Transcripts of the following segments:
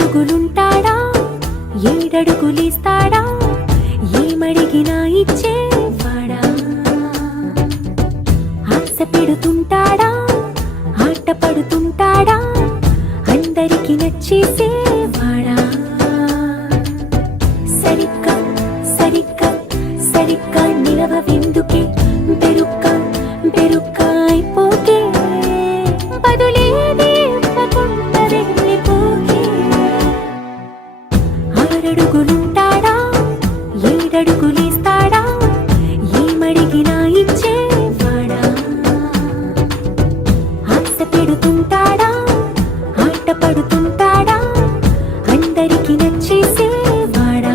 ఆరడుగులుంటాడా ఏడడుగులేస్తాడా ఏమడిగినా ఇచ్చేవాడా ఆశ పెడుతుంటాడా ఆట పడుతుంటాడా అందరికి నచ్చేసేవాడా సరిగ్గా సరిగ్గా సరిగ్గా నిలవెందుకే బెరుక్క బెరుక్క అయిపోకే బదులేది ఇవ్వకుండా వెళ్ళిపోకే ఆరడుగులుంటాడా ఏడడుగులేస్తాడా ఏమడిగినా ఇచ్చేవాడా ఆశ పెడుతుంటాడా ఆట పడుతుంటాడా అందరికి నచ్చేసేవాడా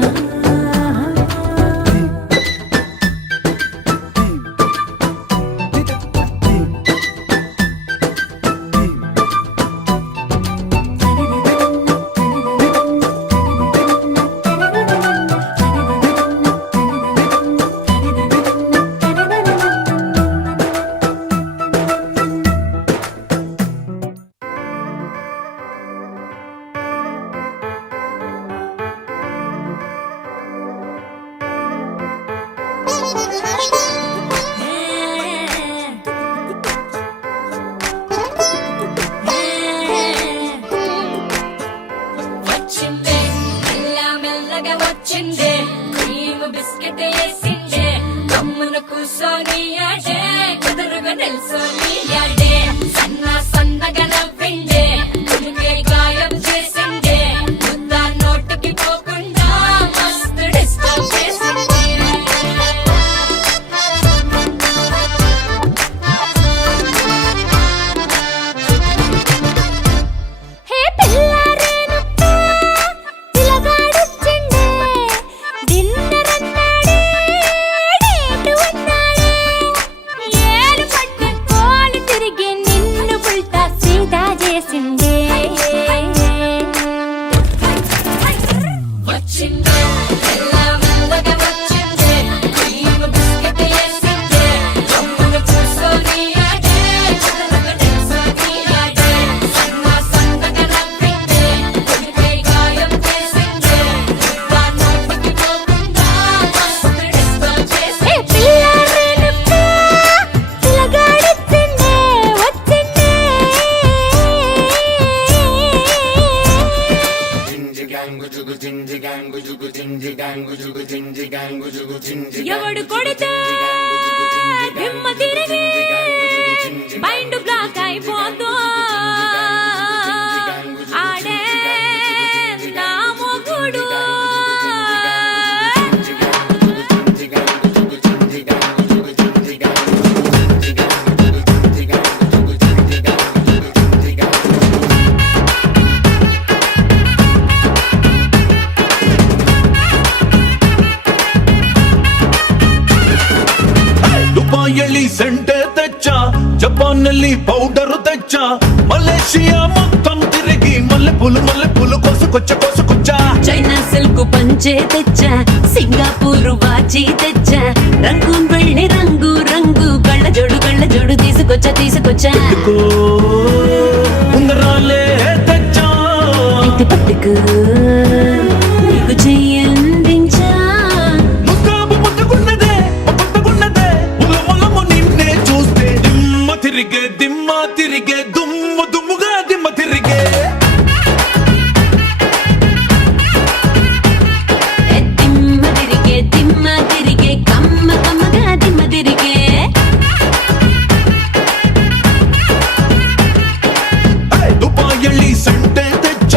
వచ్చిందే మెల్ల మెల్లగా వచ్చిందే క్రీమ్ బిస్కెట్ వేసిందే కమ్మున కూసోని ఆడే కుదురుగా నిల్సోని ఆడే సన్న సన్నగా నవ్విందే కునుకే గాయం చేసిందే ముద్ద నోటికి పోకుండా మస్తు డిస్టర్బ్ చేసిందే హే పిల్లారేనప్ప పిల్లగాడొచ్చిండే డిన్నర్ అన్నాడే డేటు అన్నాడే ఏలు పట్టు కోలు తిరిగి నిన్ను ఉల్టా సీదా చేసిండే వచ్చిందే మెల్ల మెల్లగా వచ్చిందే క్రీమ్ బిస్కెట్ వేసిందే కమ్మున కూసోని ఆడే కుదురుగా నిల్సోని ఆడే సన్న సన్నగా నవ్విందే కునుకే గాయం చేసిందే ముద్ద నోటికి పోకుండా మస్తు డిస్టర్బ్ హే చేసిందే పిల్లారేనప్ప పిల్లగాడొచ్చిండే వచ్చిండే ఎవడు కొడితే దిమ్మ తిరిగి మైండ్ బ్లాక్ అయిపోతూ ఆడే నా మొగుడు ದುಬಾಯಲ್ಲಿ ಸೆಂಟೆ ತೆಚ್ಚ ಜಪಾನ್ನಲ್ಲಿ ಪೌಡರ್ ತೆಚ್ಚ ಮಲೇಷಿಯಾ ಮೊತ್ತಂ ತಿರುಗಿ ಮಲ್ಲೆ ಪುಲು ಕೊಸಕೊಚ್ಚ చైనా సిల్క్ పంచే తెచ్చా సింగపూర్ వాచి తెచ్చా రంగూన్ వెళ్ళి రంగు రంగు కళ్ళ జోడు తీసుకొచ్చా ఉంగరాలే తెచ్చ ఇది పట్టుకు నీకు చెయ్యందించా ముస్తాబు ముద్దుకున్నదే ఉలమలము నిన్నే చూస్తే దిమ్మ తిరిగే దుమ్ముగా దిమ్మ తిరిగే దిమ్మ తిరిగే కమ్మగా దిమ్మ తిరిగే ದುಬಾಯಲ್ಲಿ ಸೆಂಟೆ ತೆಚ್ಚ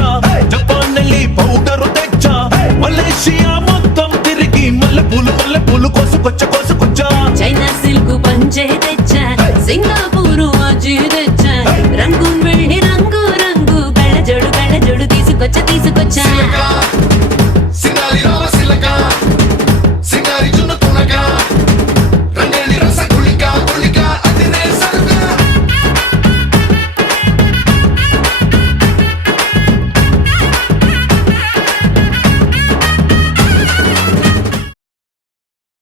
ಜಪಾನ್ನಲ್ಲಿ ಪೌಡರ್ ತೆಚ್ಚ ಮಲೇಷಿಯಾ ಮೊತ್ತಂ ತಿರುಗಿ ಮಲ್ಲೆ ಪುಲು ಕೊಸಕೊಚ್ಚ చైనా సిల్క్ పంచే తెచ్చా సింగపూర్ వాచి తెచ్చా రంగూన్ వెళ్ళి రంగు రంగు కళ్ళ జోడు తీసుకొచ్చా